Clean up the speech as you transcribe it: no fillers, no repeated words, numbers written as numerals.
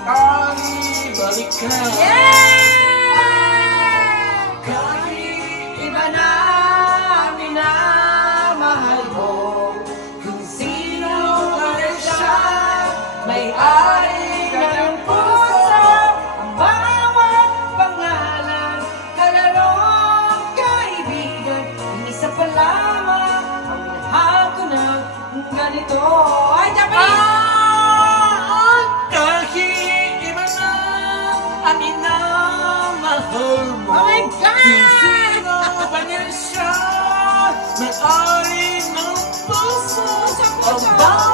maibalik ka. Kahit iba na minamahal mo, kung sino ka rin siya, may-ari ka ng puso. Ang bawat pangalan, kalarong kaibigan, isa pa lamang ang mahal ko na ganito. Ay, Japanese! Kahit iba na ang minamahal mo, Oh my God! kung sino ba niya siya, may-ari ng puso. Ang bawat